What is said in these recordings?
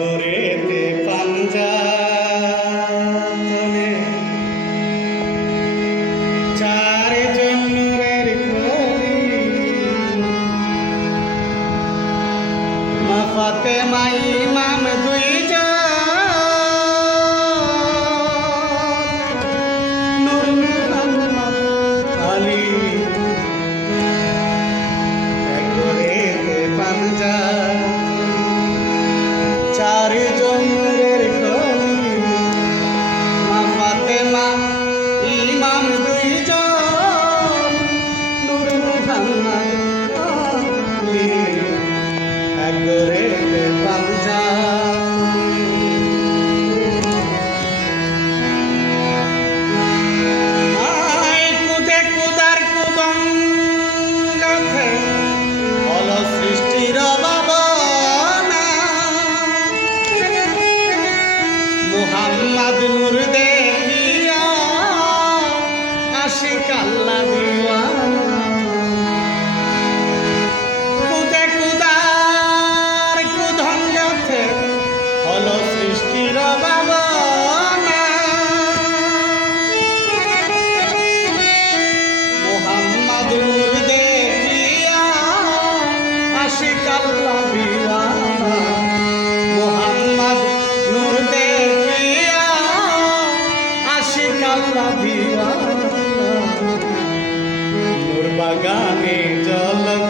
গোরেতে পাঞ্জাতনে চারজন নূরের খলি মা ফাতেমা ইমাম দুইজন নূর মুহাম্মদ আলী গোরেতে পাঞ্জাতনে চারজন নূরের খলি মা ফাতেমা ইমাম দুইজন নূর মুহাম্মদ আলী গোরেতে পাঞ্জাতনে আয় কুদে কুদার কুদঙ্গাতে হলো সৃষ্টির ভাবনা মুহাম্মদ নূর দেখিয়া আশিক আল্লাহ দিওয়ানা কুদে কুদার কুদঙ্গাতে হলো সৃষ্টির ভাবনা মুহাম্মদ নূর দেখিয়া আশিক আল্লাহ দিওয়ানা মুহাম্মদ নূর দেখিয়া আশিক আল্লাহ দিওয়ানা নূর বাগানে ঝলক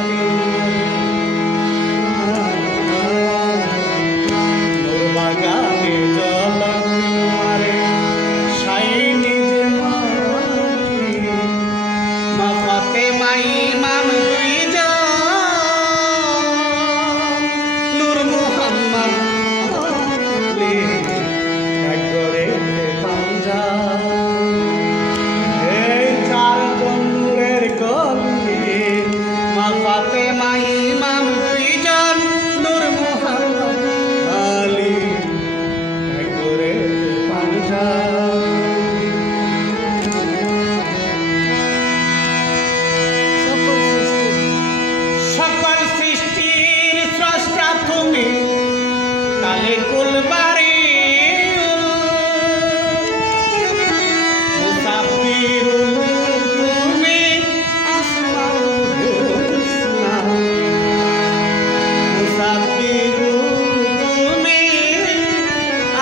নূর বাগানে ঝলক মারে শাইনি যে মাটি মা ফাতেমা ইমাম দুইজন নূর মুহাম্মদ আলী গোরেতে পাঞ্জাতনে এই চারজন নূরের খলি মা ফাতেমা ইমাম দুইজন নূর মুহাম্মদ আলী গোরেতে পাঞ্জাতনে সকল সৃষ্টির স্রষ্টা তুমি কালে কুলবারি মুসাফিরুল তুমি আসমাউল হুসনা মুসাফিরুল তুমি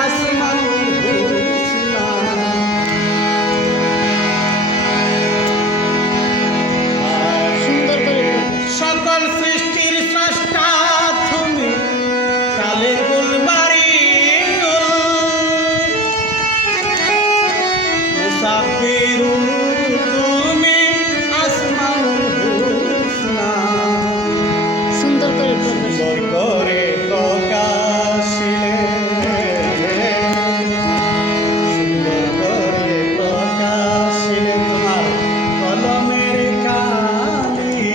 আসমাউল হুসনা সুন্দর করে সকল সৃষ্টির স্রষ্টা তুমি কালে কুলবারি মুসাফিরুল তুমি আসমাউল হুসনা সুন্দর করে প্রকাশ সুন্দর করে প্রকাশিলে সুন্দর করে প্রকাশিলে তোমার কলমের কালি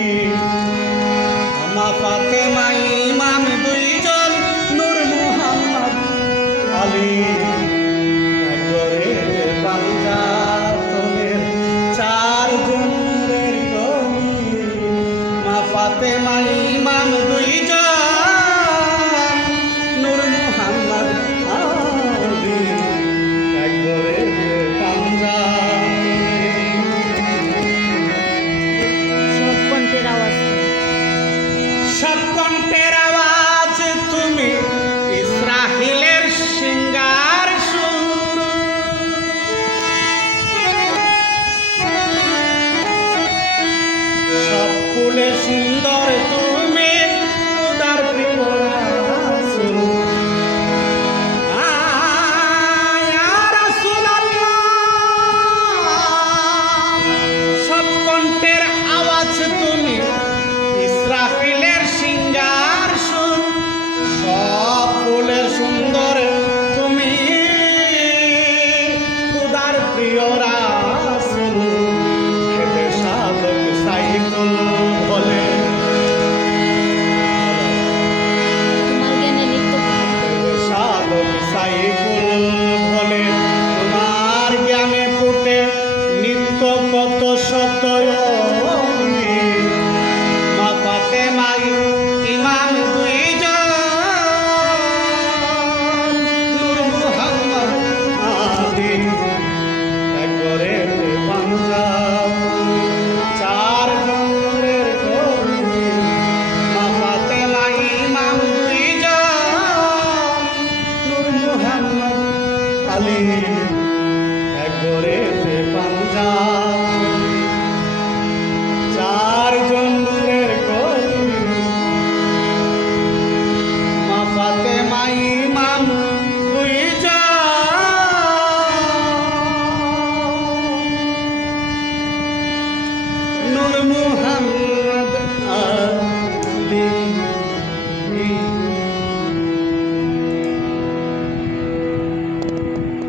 মা ফাতেমা ইমাম দুইজন নূর মুহাম্মদ আলী গোরেতে পাঞ্জাতনে চারজন নূরের খলি মা ফাতেমা ইমাম দুইজন